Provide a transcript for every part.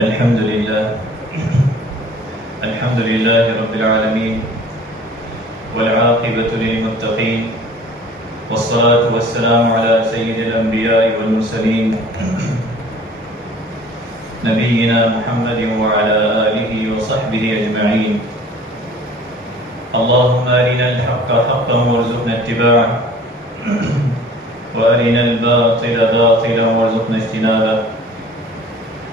الحمد لله رب العالمين والعاقبة للمتقين والصلاة والسلام على سيد الأنبياء والمرسلين نبينا محمد وعلى آله وصحبه أجمعين. اللهم أرنا الحق حقا وارزقنا اتباعه وأرنا الباطل باطلا وارزقنا اجتنابه.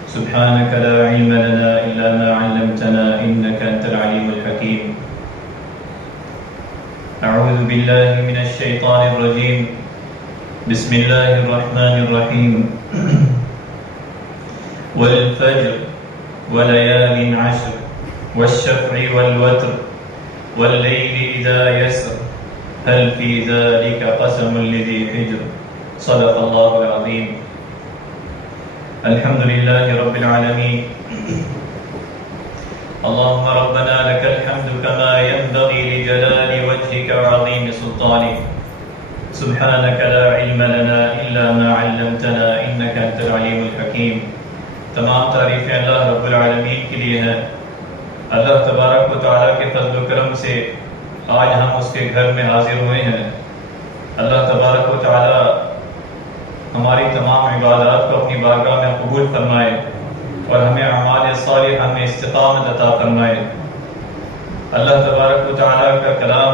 سبحانك لا علم لنا إلا ما علمتنا إنك أنت العليم الحكيم. أعوذ بالله من الشيطان الرجيم. بسم الله الرحمن الرحيم. والفجر وليال عشر والشفع والوتر والليل إذا يسر هل في ذلك قسم لذي حجر. صدق الله العظيم. الحمد لله رب العالمين. اللهم ربنا لك الحمد كما ينبغي لجلال وجهك وعظيم سلطانك. سبحانك لا علم لنا إلا ما علمتنا إنك أنت العليم الحكيم. تمام تعریفیں اللہ رب العالمین کے لیے ہیں. اللہ تبارک و تعالیٰ کے فضل و کرم سے آج ہم اس کے گھر میں حاضر ہوئے ہیں. اللہ تبارک و تعالیٰ ہماری تمام عبادات کو اپنی بارگاہ میں قبول فرمائے اور ہمیں اعمال صالحہ میں استقامت عطا فرمائے. اللہ تبارک و تعالیٰ کا کلام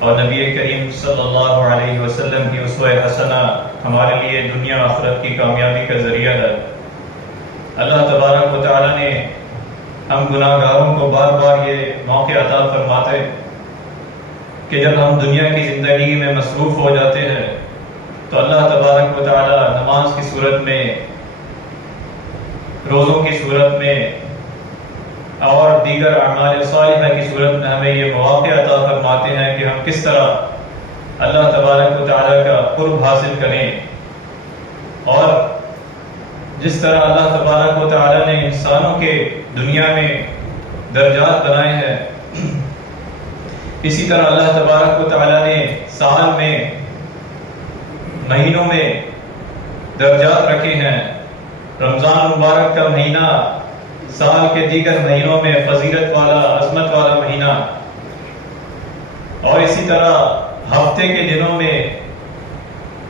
اور نبی کریم صلی اللہ علیہ وسلم کی اسوہ حسنہ ہمارے لیے دنیا آخرت کی کامیابی کا ذریعہ ہے. اللہ تبارک و تعالیٰ نے ہم گناہ گاروں کو بار بار یہ موقع عطا فرماتے کہ جب ہم دنیا کی زندگی میں مصروف ہو جاتے ہیں تو اللہ تبارک و تعالیٰ نماز کی صورت میں، روزوں کی صورت میں اور دیگر اعمال صالحہ کی صورت میں ہمیں یہ مواقع عطا فرماتے ہیں کہ ہم کس طرح اللہ تبارک و تعالیٰ کا قرب حاصل کریں. اور جس طرح اللہ تبارک و تعالیٰ نے انسانوں کے دنیا میں درجات بنائے ہیں، اسی طرح اللہ تبارک و تعالیٰ نے سال میں، مہینوں میں درجات رکھے ہیں. رمضان مبارک کا مہینہ سال کے دیگر مہینوں میں فضیلت والا، عظمت والا مہینہ، اور اسی طرح ہفتے کے دنوں میں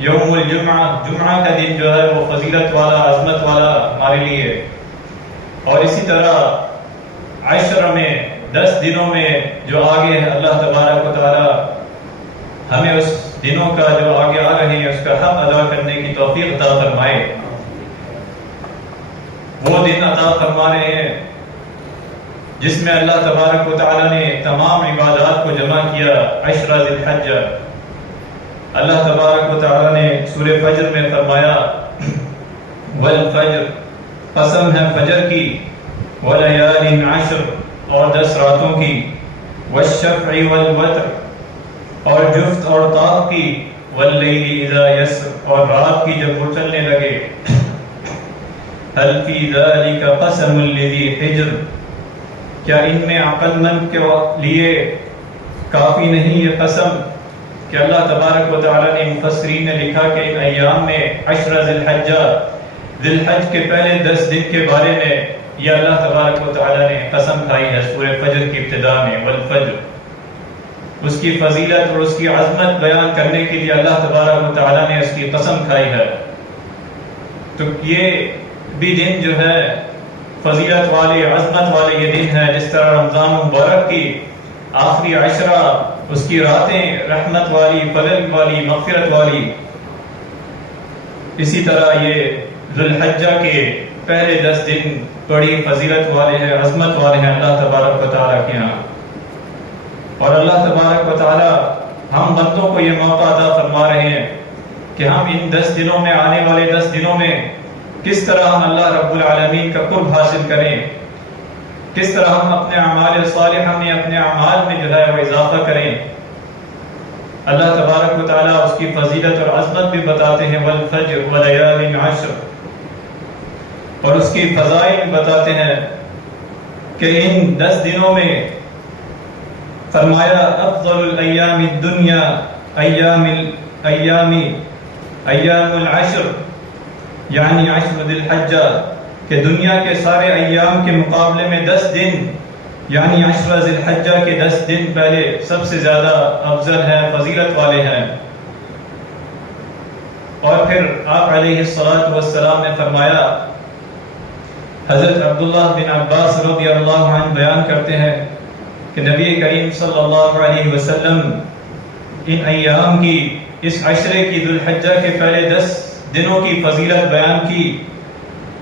یوم الجمعہ، جمعہ کا دن جو ہے وہ فضیلت والا، عظمت والا ہمارے لیے. اور اسی طرح عشر میں، 10 دنوں میں جو آگے ہے، اللہ تبارک و تعالی ہمیں اس دنوں کا جو آگے آ رہے ہیں اس کا حق ادا کرنے کی توفیق عطا فرمائے. وہ دن عطا فرما رہے ہیں جس میں اللہ تبارک و تعالی نے تمام عبادات کو جمع کیا. عشر ذی الحجہ، اللہ تبارک و تعالی نے سورہ فجر میں فرمایا والفجر، قسم ہے فجر کی، ولیال عشر، اور 10 راتوں کی، والشفع والوتر، اور جفت اور طاق کی، واللیل اذا یسر، اور رات کی جب وہ چلنے لگے. هل فی ذلک قسم لذی حجر، کیا ان میں عقل مند کے لیے کافی نہیں یہ قسم کہ اللہ تبارک و تعالی نے، مفسرین نے لکھا کہ ان ایام میں عشر ذی الحجہ، ذی الحج کے پہلے 10 دن کے بارے میں یہ اللہ تبارک و تعالی نے قسم کھائی ہے سورہ فجر کی ابتدا میں. والفجر، اس کی فضیلت اور اس کی عظمت بیان کرنے کے لیے اللہ تبارک و تعالی نے اس کی قسم کھائی ہے. تو یہ بھی دن جو ہے فضیلت والے، عظمت والے یہ دن ہے. جس طرح رمضان مبارک کی آخری عشرہ، اس کی راتیں رحمت والی، فضل والی، مغفرت والی، اسی طرح یہ ذی الحجہ کے پہلے 10 دن بڑی فضیلت والے ہیں، عظمت والے ہیں اللہ تبارک و تعالیٰ کے ہاں. اور اللہ تبارک و تعالیٰ ہم بندوں کو یہ موقع عطا فرما رہے ہیں کہ ہم ان 10 دنوں میں، آنے والے 10 دنوں میں کس طرح ہم اللہ رب العالمین کا قرب حاصل کریں، کس طرح ہم اپنے اعمال صالحہ میں، اپنے اعمال میں جو ہے وہ اضافہ کریں. اللہ تبارک و تعالیٰ اس کی فضیلت اور عظمت بھی بتاتے ہیں، والفجر ولیال عشر، اور اس کی فضائل بھی بتاتے ہیں کہ ان 10 دنوں میں فرمایا افضل الایام الدنیا ایام العشر، یعنی عشر ذی الحجہ، کہ دنیا کے سارے ایام کے مقابلے میں 10 دن یعنی 10 ذی الحجہ کے 10 دن پہلے سب سے زیادہ افضل ہیں، فضیلت والے ہیں۔ اور پھر آپ علیہ الصلوۃ والسلام نے فرمایا، حضرت عبداللہ بن عباس رضی اللہ عنہ بیان کرتے ہیں کہ نبی کریم صلی اللہ علیہ وسلم ان ایام کی، اس عشرے کی، ذی الحجہ کے پہلے 10 دنوں کی فضیلت بیان کی۔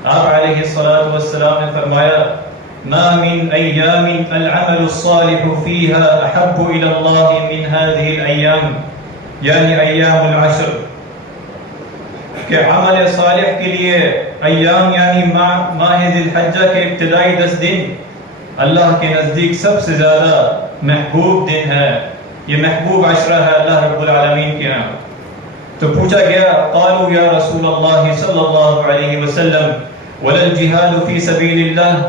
آپ علیہ الصلوۃ والسلام نے فرمایا، ما من ایام العمل الصالح فیها احب الی اللہ من هذه الايام، یعنی ایام العشر، کہ عمل صالح کے لیے ایام یعنی ماہ ذی الحجہ کے ابتدائی 10 دن اللہ کے نزدیک سب سے زیادہ محبوب دن ہے، یہ محبوب عشرہ ہے اللہ رب العالمین کے ہاں۔ تو پوچھا گیا، قالوا یا رسول اللہ صلی اللہ علیہ وسلم ولا الجہاد فی سبیل اللہ،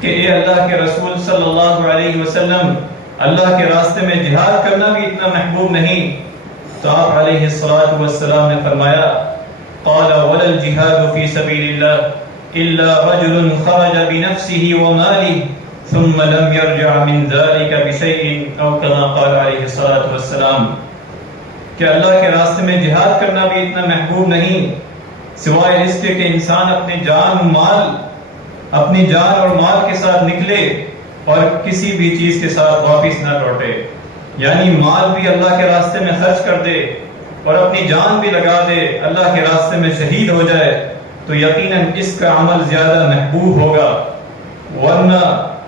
کہ اے اللہ کے رسول صلی اللہ علیہ وسلم، اللہ کے راستے میں جہاد کرنا بھی اتنا محبوب نہیں؟ تو آپ علیہ الصلوۃ والسلام نے فرمایا، قال ولا الجہاد فی سبیل اللہ الا رجل خرج بنفسه وماله ثم لم يرجع من ذلك بشيء، او كما قال علیہ الصلوۃ والسلام، کہ اللہ کے راستے میں جہاد کرنا بھی اتنا محبوب نہیں سوائے اس کے کہ انسان اپنی جان اور مال کے ساتھ نکلے اور کسی بھی چیز کے ساتھ واپس نہ لوٹے، یعنی مال بھی اللہ کے راستے میں خرچ کر دے اور اپنی جان بھی لگا دے، اللہ کے راستے میں شہید ہو جائے، تو یقیناً اس کا عمل زیادہ محبوب ہوگا، ورنہ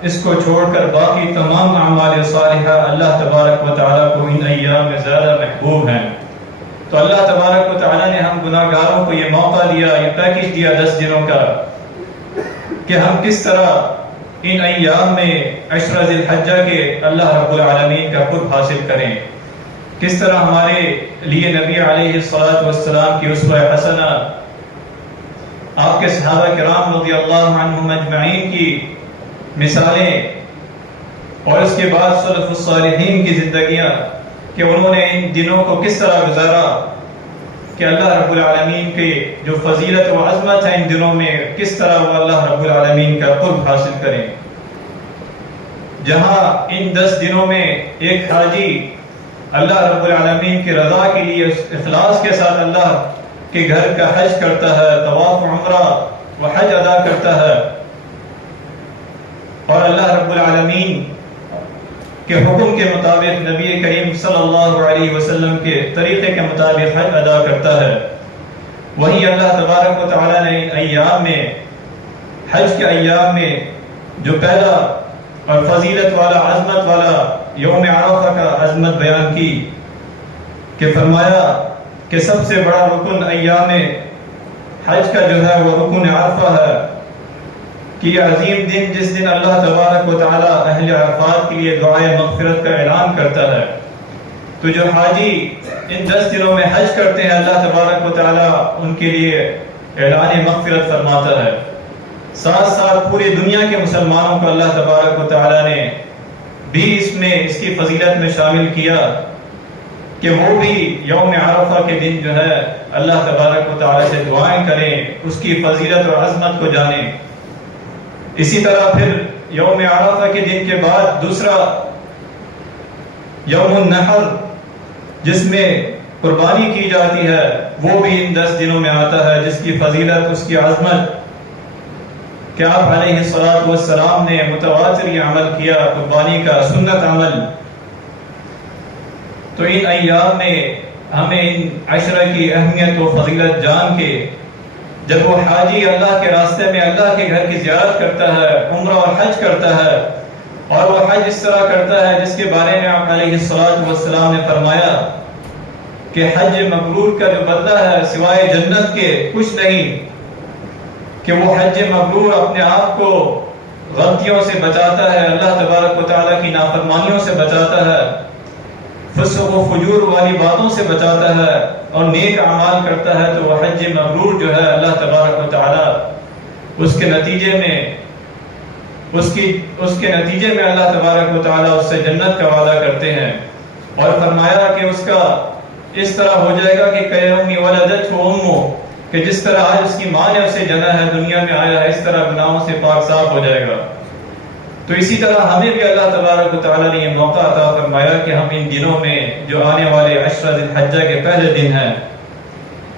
اس کو چھوڑ کر باقی تمام اعمال صالحہ اللہ تبارک و تعالیٰ کو ان ایام میں زیادہ محبوب ہیں۔ تو اللہ تبارک و تعالیٰ نے ہم گناہ گاروں کو یہ موقع دیا، یہ پیکج دیا 10 دنوں کا، کہ ہم کس طرح ان ایام میں 10 ذی الحجہ کے اللہ رب العالمین کا قرب حاصل کریں، کس طرح ہمارے لیے نبی علیہ الصلوۃ والسلام کی اسوہ حسنہ، آپ کے صحابہ کرام رضی اللہ عنہم اجمعین کی مثالیں، اور اس کے بعد سلف الصالحین کی زندگیاں، کہ انہوں نے ان دنوں کو کس طرح گزارا، کہ اللہ رب العالمین کے جو فضیلت و عظمت ہے ان دنوں میں، کس طرح وہ اللہ رب العالمین کا قرب حاصل کریں۔ جہاں ان 10 دنوں میں ایک حاجی اللہ رب العالمین کی رضا کے لیے اخلاص کے ساتھ اللہ کے گھر کا حج کرتا ہے، طواف و عمرہ و حج ادا کرتا ہے، اور اللہ رب العالمین کے حکم کے مطابق نبی کریم صلی اللہ علیہ وسلم کے طریقے کے مطابق حج ادا کرتا ہے، وہی اللہ تبارک و تعالیٰ نے ان ایام میں، حج کے ایام میں، جو پہلا اور فضیلت والا، عظمت والا یوم عرفہ کا عظمت بیان کی، کہ فرمایا کہ سب سے بڑا رکن ایام حج کا جو ہے وہ رکن عرفہ ہے، کہ یہ عظیم دن جس دن اللہ تبارک و تعالیٰ اہل عرفات کے لیے دعائے مغفرت کا اعلان کرتا ہے۔ تو جو حاجی ان 10 دنوں میں حج کرتے ہیں، اللہ تبارک و تعالیٰ ان کے لیے اعلان مغفرت فرماتا ہے، ساتھ ساتھ پوری دنیا کے مسلمانوں کو اللہ تبارک و تعالیٰ نے بھی اس میں، اس کی فضیلت میں شامل کیا، کہ وہ بھی یوم عرفہ کے دن جو ہے اللہ تبارک و تعالیٰ سے دعائیں کریں، اس کی فضیلت اور عظمت کو جانیں۔ اسی طرح پھر یوم عرفہ کے دن کے بعد دوسرا یوم النحر، جس میں قربانی کی جاتی ہے، وہ بھی ان 10 دنوں میں آتا ہے، جس کی فضیلت، اس کی عظمت، کہ آپ علیہ الصلوۃ والسلام نے متواتر یہ عمل کیا، قربانی کا سنت عمل۔ تو ان ایام میں ہمیں ان عشرہ کی اہمیت و فضیلت جان کے، جب وہ حاجی اللہ کے راستے میں اللہ کے گھر کی زیارت کرتا ہے، عمرہ اور حج کرتا ہے، اور وہ حج اس طرح کرتا ہے جس کے بارے میں آپ علیہ الصلوۃ والسلام نے فرمایا کہ حج مبرور کا جو بدلہ ہے سوائے جنت کے کچھ نہیں، کہ وہ حج مبرور اپنے آپ کو غلطیوں سے بچاتا ہے، اللہ تبارک و تعالیٰ کی نافرمانیوں سے بچاتا ہے، فسق و فجور والی باتوں سے بچاتا ہے، اور نیک اعمال کرتا ہے، تو وہ حج مبرور جو ہے اللہ تبارک و تعالیٰ اس کے نتیجے میں اللہ تبارک و تعالیٰ اس سے جنت کا وعدہ کرتے ہیں، اور فرمایا کہ اس کا اس طرح ہو جائے گا کہ کیوم ولدتہ امہ، کہ جس طرح آج اس کی ماں نے اسے جنا ہے، دنیا میں آیا ہے، اس طرح گناہوں سے پاک صاف ہو جائے گا۔ تو اسی طرح ہمیں بھی اللہ تبارک و تعالیٰ نے یہ موقع عطا فرمایا کہ ہم ان دنوں میں جو آنے والے عشرہ ذی الحجہ کے پہلے دن ہیں،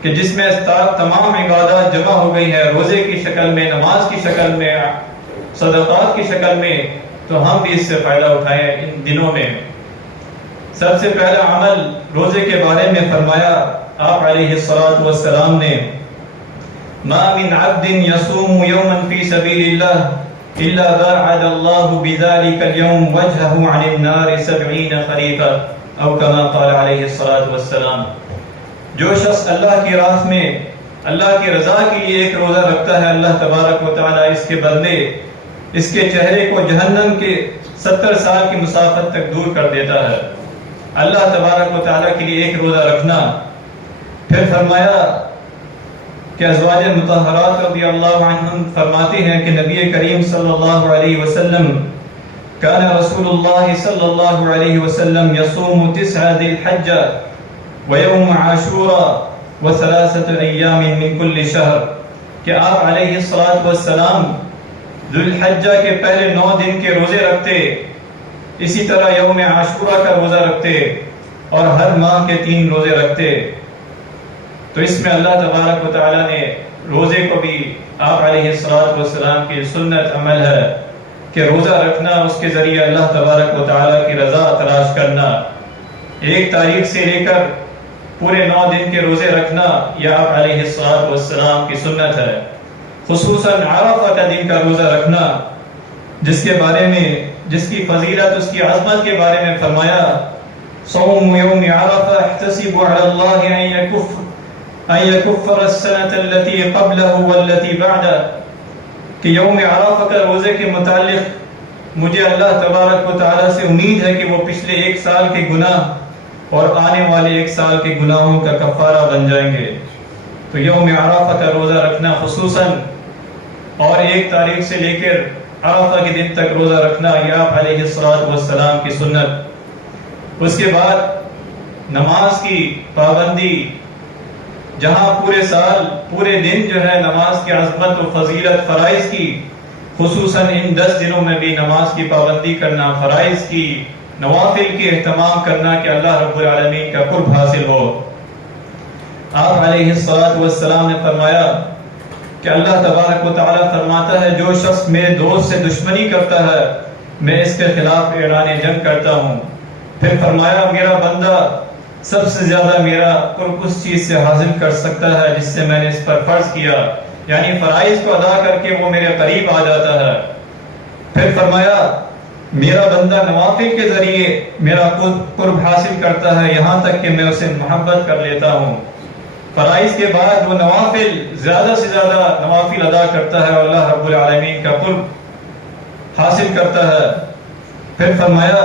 کہ جس میں تمام عبادات جمع ہو گئی ہیں، روزے کی شکل میں، نماز کی شکل میں، صدقات کی شکل میں، تو ہم بھی اس سے فائدہ اٹھائیں ان دنوں میں۔ سب سے پہلا عمل روزے کے بارے میں فرمایا آپ علیہ الصلوۃ والسلام نے، ما من عبد يصوم يوما في سبيل الله الا باعد الله بذلك اليوم وجهه عن النار 70 خريفا او كما قال عليه الصلوۃ والسلام۔ جو شخص اللہ کی راہ میں اللہ کی رضا کے لیے ایک روزہ رکھتا ہے، اللہ تبارک و تعالیٰ اس کے بدلے اس کے چہرے کو جہنم کے 70 سال کی مسافت تک دور کر دیتا ہے۔ اللہ تبارک و تعالیٰ کے لیے ایک روزہ رکھنا۔ پھر فرمایا کہ ازواج مطہرات رضی اللہ عنہم فرماتے ہیں کہ نبی کریم صلی اللہ علیہ وسلم کان رسول اللہ صلی اللہ علیہ وسلم یصوم 9 ذی الحجہ ویوم عاشوراء و3 ایام من کل شہر، کہ آپ علیہ الصلوۃ والسلام ذو الحجہ کے پہلے 9 دن کے روزے رکھتے، اسی طرح یوم عاشوراء کا روزہ رکھتے، اور ہر ماہ کے 3 روزے رکھتے۔ تو اس میں اللہ تبارک و تعالیٰ نے روزے کو بھی آپ علیہ الصلوۃ والسلام کی سنت عمل ہے کہ روزہ رکھنا، اس کے ذریعے اللہ تبارک و تعالیٰ کی رضا تلاش کرنا۔ 1 تاریخ سے لے کر پورے 9 دن کے روزے رکھنا یہ آپ علیہ الصلوۃ والسلام کی سنت ہے۔ خصوصاً عرفہ کا دن کا روزہ رکھنا، جس کے بارے میں، جس کی فضیلت، اس کی عظمت کے بارے میں فرمایا، صوم یوم عرفہ احتسب علی اللہ ان یکفر السنة التي قبله والتي بعده، کہ یوم عرفہ کا روزے کے متعلق مجھے اللہ تبارک و تعالیٰ سے امید ہے کہ وہ پچھلے 1 سال کے گناہ اور آنے والے 1 سال کے گناہوں کا کفارہ بن جائیں گے۔ تو یوم عرفہ کا روزہ رکھنا خصوصاً، اور 1 تاریخ سے لے کر عرفہ کے دن تک روزہ رکھنا یہ آپ علیہ الصلوۃ والسلام کی سنت۔ اس کے بعد نماز کی پابندی، جہاں پورے سال پورے دن جو ہے نماز کی عظمت و فضیلت فرائض کی، خصوصاً ان 10 دنوں میں بھی نماز کی پابندی کرنا، فرائض کی، نوافل کی اہتمام کرنا کہ اللہ رب العالمین کا قرب حاصل ہو۔ آپ علیہ الصلوۃ والسلام نے فرمایا کہ اللہ تبارک و تعالیٰ فرماتا ہے جو شخص میرے دوست سے دشمنی کرتا ہے میں اس کے خلاف اعلان جنگ کرتا ہوں۔ پھر فرمایا میرا بندہ سب سے زیادہ میرا قرب اس چیز سے حاصل کر سکتا ہے جس سے میں نے اس پر فرض کیا، یعنی فرائض کو ادا کر کے وہ میرے قریب آ جاتا ہے۔ پھر فرمایا میرا بندہ نوافل کے ذریعے میرا قرب حاصل کرتا ہے، یہاں تک کہ میں اسے محبت کر لیتا ہوں۔ فرائض کے بعد وہ نوافل، زیادہ سے زیادہ نوافل ادا کرتا ہے اور اللہ رب العالمین کا قرب حاصل کرتا ہے۔ پھر فرمایا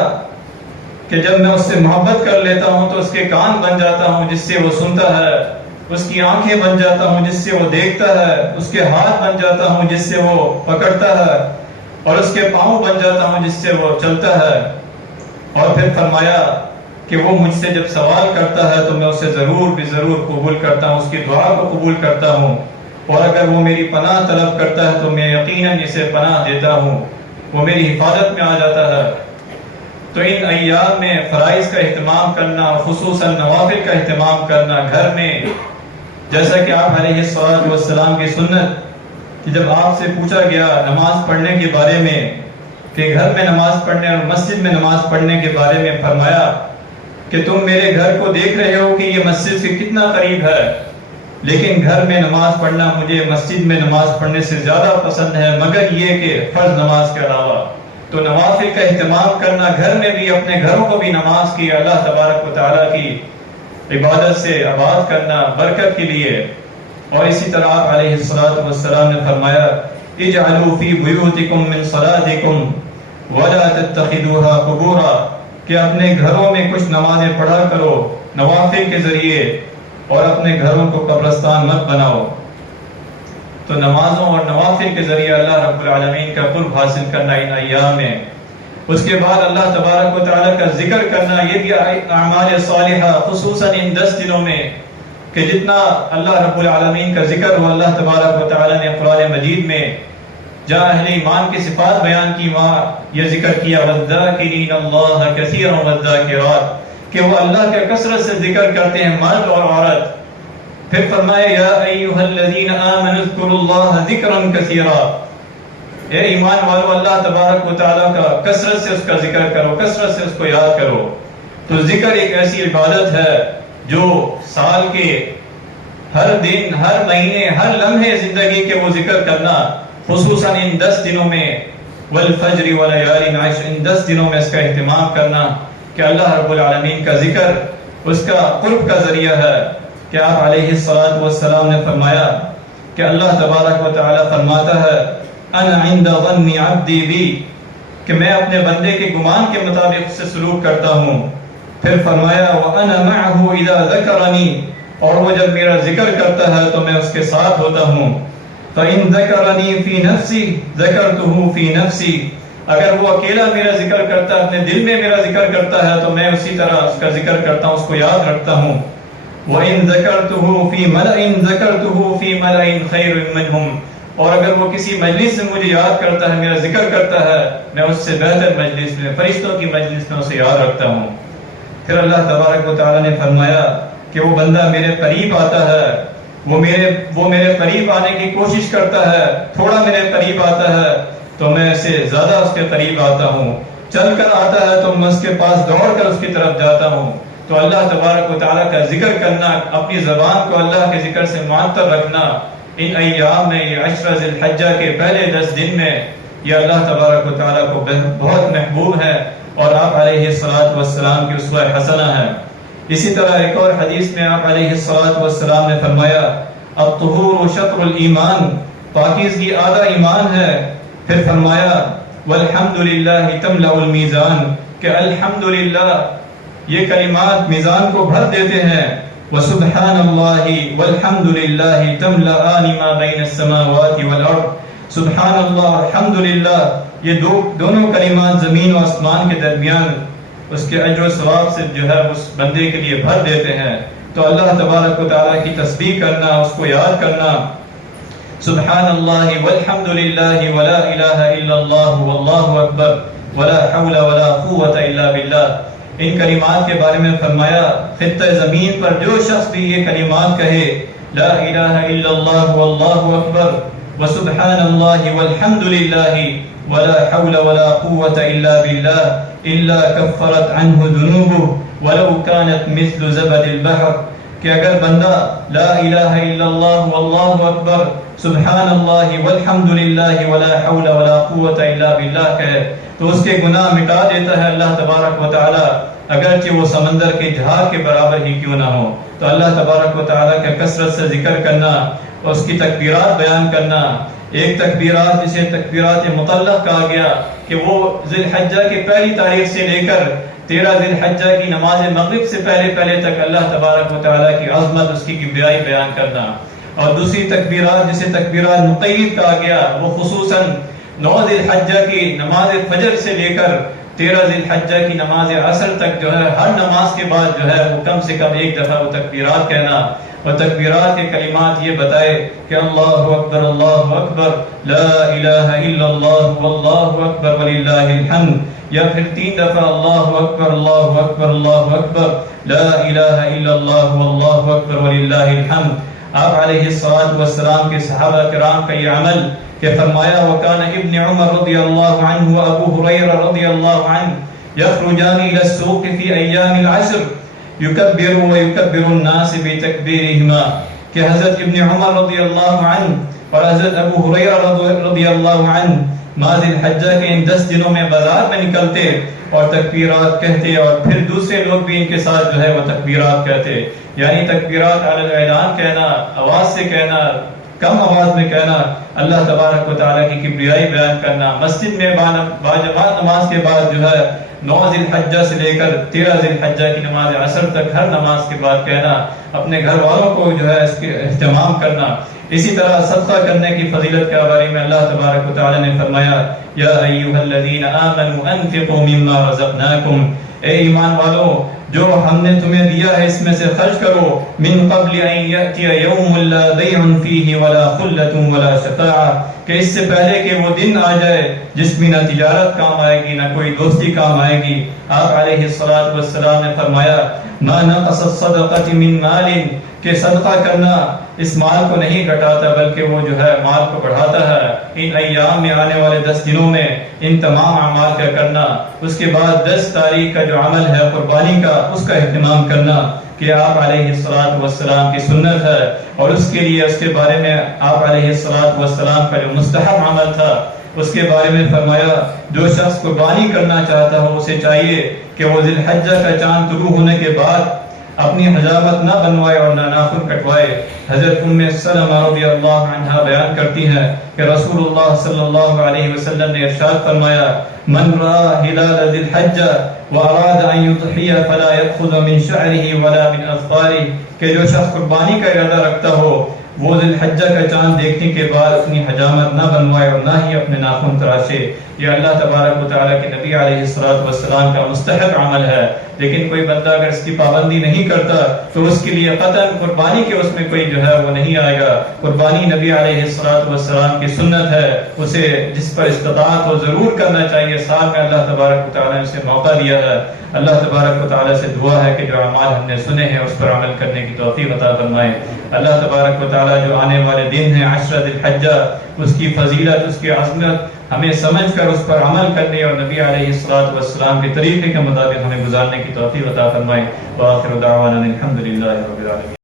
کہ جب میں اس سے محبت کر لیتا ہوں تو اس کے کان بن جاتا ہوں جس سے وہ سنتا ہے، اس کی آنکھیں بن جاتا ہوں جس سے وہ دیکھتا ہے، اس کے ہاتھ بن جاتا ہوں جس سے وہ پکڑتا ہے، اور اس کے پاؤں بن جاتا ہوں جس سے وہ چلتا ہے۔ اور پھر فرمایا کہ وہ مجھ سے جب سوال کرتا ہے تو میں اسے ضرور بھی ضرور قبول کرتا ہوں، اس کی دعا کو قبول کرتا ہوں، اور اگر وہ میری پناہ طلب کرتا ہے تو میں یقیناً اسے پناہ دیتا ہوں، وہ میری حفاظت میں آ جاتا ہے۔ تو ان ایام میں فرائض کا اہتمام کرنا، خصوصاً نوافل کا اہتمام کرنا گھر میں، جیسا کہ آپ علیہ الصلوۃ والسلام کی سنت کہ جب آپ سے پوچھا گیا نماز پڑھنے کے بارے میں کہ گھر میں نماز پڑھنے اور مسجد میں نماز پڑھنے کے بارے میں فرمایا کہ تم میرے گھر کو دیکھ رہے ہو کہ یہ مسجد سے کتنا قریب ہے، لیکن گھر میں نماز پڑھنا مجھے مسجد میں نماز پڑھنے سے زیادہ پسند ہے، مگر یہ کہ فرض نماز کے علاوہ۔ تو نوافل کا اہتمام کرنا، گھر میں بھی اپنے گھروں کو بھی نماز کی، اللہ تبارک و تعالیٰ کی عبادت سے آباد کرنا برکت کے لیے۔ اور اسی طرح آپ علیہ الصلوۃ والسلام نے فرمایا اجعلوا فی بیوتکم من صلاتکم ولا تتخذوها قبورا، کہ اپنے گھروں میں کچھ نمازیں پڑھا کرو نوافل کے ذریعے، اور اپنے گھروں کو قبرستان مت بناؤ۔ تو نمازوں اور نوافل کے ذریعے اللہ رب العالمین کا قرب حاصل کرنا ان ایام میں۔ اس کے بعد اللہ تبارک و تعالیٰ کا ذکر کرنا، یہ بھی اعمال صالحہ خصوصاً ان 10 دنوں میں کہ جتنا اللہ رب العالمین کا ذکر ہو اللہ تبارک و تعالیٰ نے قرآن مجید میں جہاں اہل ایمان کی صفات بیان کی وہاں یہ ذکر کیا وَالذَّاكِرِينَ اللَّهَ كَثِيرًا وَالذَّاكِرَاتِ کہ وہ اللہ کا کثرت سے ذکر کرتے ہیں مرد اور عورت. پھر فرمایا یا ایھا الذین آمنوا اذکروا اللہ ذکرا کثیرا، اے ایمان والو اللہ تبارک و تعالیٰ کا کثرت سے اس کا ذکر کرو، کثرت سے اس کو یاد کرو. تو ذکر ایک ایسی عبادت ہے جو سال کے ہر دن، ہر مہینے، ہر لمحے زندگی کے وہ ذکر کرنا، خصوصاً ان 10 دنوں میں والفجر ولیال عشر، ان 10 دنوں میں اس کا اہتمام کرنا کہ اللہ رب العالمین کا ذکر اس کا قرب کا ذریعہ ہے. کہ آپ علیہ الصلوۃ والسلام نے فرمایا کہ اللہ تبارک و تعالی فرماتا ہے انا عند ظن عبدی بی، کہ میں اپنے بندے کے گمان کے مطابق اس سے سلوک کرتا ہوں. پھر فرمایا وَأَنَا مَعَهُ إِذَا ذَكَرَنِي، اور وہ جب میرا ذکر کرتا ہے تو میں اس کے ساتھ ہوتا ہوں. فَإِن ذَكَرَنِي فِي نَفْسِي ذَكَرْتُهُ فِي نَفْسِي، اگر وہ اکیلا میرا ذکر کرتا ہے، اپنے دل میں میرا ذکر کرتا ہے تو میں اسی طرح اس کا ذکر کرتا ہوں، اس کو یاد رکھتا ہوں. وَإِن ذَكَرْتُهُ فِي مَلَئٍ ذَكَرْتُهُ فِي مَلَئٍ خَيْرٍ مِّنْهُمْ، اور اگر وہ کسی مجلس میں مجھے یاد کرتا ہے، میرا ذکر کرتا ہے، میں اس سے بہتر مجلس میں، فرشتوں کی مجلس میں اسے یاد رکھتا ہوں. پھر اللہ تبارک و تعالیٰ نے فرمایا کہ وہ بندہ میرے قریب آتا ہے، وہ میرے قریب آنے کی کوشش کرتا ہے، تھوڑا میرے قریب آتا ہے تو میں اسے زیادہ اس کے قریب آتا ہوں، چل کر آتا ہے تو میں اس کے پاس دوڑ کر اس کی طرف جاتا ہوں. تو اللہ تبارک و تعالیٰ کا ذکر کرنا، اپنی زبان کو اللہ کے ذکر سے معطر رکھنا ان ایام میں، یہ عشر ذی الحجہ کے پہلے 10 دن میں، یہ اللہ تبارک و تعالیٰ کو بہت محبوب ہے اور آپ علیہ الصلوۃ والسلام کی اسوہ حسنہ ہے. اسی طرح ایک اور حدیث میں آپ علیہ الصلوۃ والسلام نے فرمایا الطہور شطر الایمان، پاکیزگی آدھا ایمان ہے. پھر فرمایا والحمدللہ تملأ المیزان، کہ الحمدللہ یہ کلمات میزان کو بھر دیتے ہیں. وسبحان اللہ والحمدللہ تملأان ما بین السماوات والارض، سبحان اللہ، الحمدللہ، یہ دونوں کلمات زمین و آسمان کے درمیان اس کے اجر و ثواب سے جو ہے اس بندے کے لیے بھر دیتے ہیں. تو اللہ تبارک و تعالیٰ کی تسبیح کرنا، اس کو یاد کرنا، سبحان اللہ والحمدللہ ولا الہ الا اللہ واللہ اکبر ولا حول ولا قوۃ الا باللہ، ان کلمات کے بارے میں فرمایا خطہ زمین پر جو شخص بھی یہ کلمات کہے لا الہ الا اللہ واللہ اکبر وسبحان اللہ والحمدللہ ولا حول ولا قوة الا باللہ الا کفرت عنہ ذنوبہ ولو كانت مثل زبد البحر، کہ اگر بندہ لا الہ الا اللہ واللہ اکبر سبحان اللہ والحمدللہ ولا حول ولا قوة الا باللہ کہے تو اس کے گناہ مٹا دیتا ہے اللہ تبارک و تعالی، اگرچہ وہ سمندر کے جہاز کے برابر ہی کیوں نہ ہو. تو اللہ تبارک و تعالی کا کثرت سے ذکر کرنا اور اس کی تکبیرات بیان کرنا. ایک تکبیرات جسے تکبیرات مطلق کہا گیا کہ وہ ذی الحجہ کی پہلی تاریخ سے لے کر 13 ذی الحجہ کی نماز مغرب سے پہلے تک اللہ تبارک و تعالی کی عظمت، اس کی کبریائی بیان کرنا. اور دوسری تکبیرات جسے تکبیرات مقید کہا گیا وہ خصوصاً 9 ذی الحجہ کی نماز فجر سے لے کر 13 ذی الحجہ کی نماز عصر تک جو ہے ہر نماز کے بعد جو ہے وہ کم سے کم ایک دفعہ وہ تکبیرات کہنا. اور تکبیرات کے کلمات یہ بتائے کہ اللہ اکبر لا الہ الا اللہ واللہ اکبر وللہ الحمد، یا پھر 3 دفعہ اللہ اکبر اللہ اکبر لا الہ الا اللہ واللہ اکبر وللہ الحمد. آپ علیہ الصلوۃ والسلام کے صحابہ کرام کا یہ عمل کہ فرمایا وکان ابن عمر رضی اللہ عنہ و ابو ہریرہ رضی اللہ عنہ یخرجان الى السوق فی ایام العشر یکبر و یکبر الناس بتکبیرہما، کہ حضرت ابن عمر رضی اللہ عنہ اور حضرت ابو ہریرہ رضی اللہ عنہ ماہ ذی الحجہ کے ان 10 دنوں میں بازار میں نکلتے اور تکبیرات کہتے اور پھر دوسرے لوگ بھی ان کے ساتھ جو ہے وہ تکبیرات کہتے. یعنی تکبیرات علی الاعلان کہنا، آواز سے کہنا، کم آواز میں کہنا، اللہ تبارک و تعالیٰ کی کبریائی بیان کرنا. مسجد میں باجماعت نماز کے بعد جو ہے 9 ذی الحجہ سے لے کر 13 ذی الحجہ کی نماز عصر تک ہر نماز کے بعد کہنا، اپنے گھر والوں کو جو ہے اس کے اہتمام کرنا۔ اسی طرح صدقہ کرنے کی فضیلت کے بارے میں اللہ تبارک و تعالی نے فرمایا، یا ایھا الذین آمنوا انفقوا مما رزقناکم، اے ایمان والو جو ہم نے تمہیں دیا ہے اس میں سے خرچ کرو، من قبل ان یأتی یوم لا بیع فیہ ولا خلۃ ولا شفاعہ، کہ اس سے پہلے کہ وہ دن آ جائے جس میں نہ تجارت کام آئے گی نہ کوئی دوستی کام آئے گی۔ آپ علیہ الصلوۃ والسلام نے فرمایا، ما نقص الصدقۃ من مال، کہ صدقہ کرنا اس مال کو نہیں گھٹاتا بلکہ وہ جو ہے مال کو بڑھاتا ہے۔ ان ایام میں آنے والے 10 دنوں میں ان تمام اعمال کا کرنا، اس کے بعد 10 تاریخ کا جو عمل ہے قربانی کا، اس کا اہتمام کرنا کہ آپ علیہ الصلوۃ والسلام کی سنت ہے، اور اس کے لیے اس کے بارے میں آپ علیہ الصلوۃ والسلام کا جو مستحب عمل تھا اس کے بارے میں فرمایا، جو شخص قربانی کرنا چاہتا ہو اسے چاہیے کہ وہ ذی الحجہ کا چاند طلوع ہونے کے بعد اپنی حجامت نہ بنوائے اور نہ ناخن کٹوائے۔ حضرت ام سلمہ رضی اللہ عنہا بیان کرتی ہیں کہ رسول اللہ صلی اللہ علیہ وسلم نے ارشاد فرمایا، من رأى هلال ذی الحجہ واراد ان یضحی فلا یأخذ من شعره ولا من اظفاره، کہ جو شخص قربانی کا ارادہ رکھتا ہو وہ ذی الحجہ کا چاند دیکھنے کے بعد اپنی حجامت نہ بنوائے اور نہ ہی اپنے ناخن تراشے۔ یہ اللہ تبارک و تعالیٰ کے نبی علیہ الصلوۃ والسلام کا مستحب عمل ہے، لیکن کوئی بندہ اگر اس کی پابندی نہیں کرتا تو اس کے لیے قطعاً قربانی کے اس میں کوئی جو ہے وہ نہیں آئے گا۔ قربانی نبی علیہ الصلوۃ والسلام کی سنت ہے، اسے جس پر استطاعت ہو ضرور کرنا چاہیے۔ سال میں اللہ تبارک و تعالیٰ نے اسے موقع دیا ہے۔ اللہ تبارک و تعالیٰ سے دعا ہے کہ جو اعمال ہم نے سنے ہیں اس پر عمل کرنے کی توفیق عطا فرمائے۔ اللہ تبارک و تعالیٰ جو آنے والے دن ہیں عشرہ ذی الحجہ، اس کی فضیلت، اس کی عظمت ہمیں سمجھ کر اس پر عمل کرنے اور نبی علیہ الصلوۃ والسلام کے طریقے کے مطابق ہمیں گزارنے کی توفیق عطا فرمائے۔ وآخر دعوانا الحمد للہ رب العالمین۔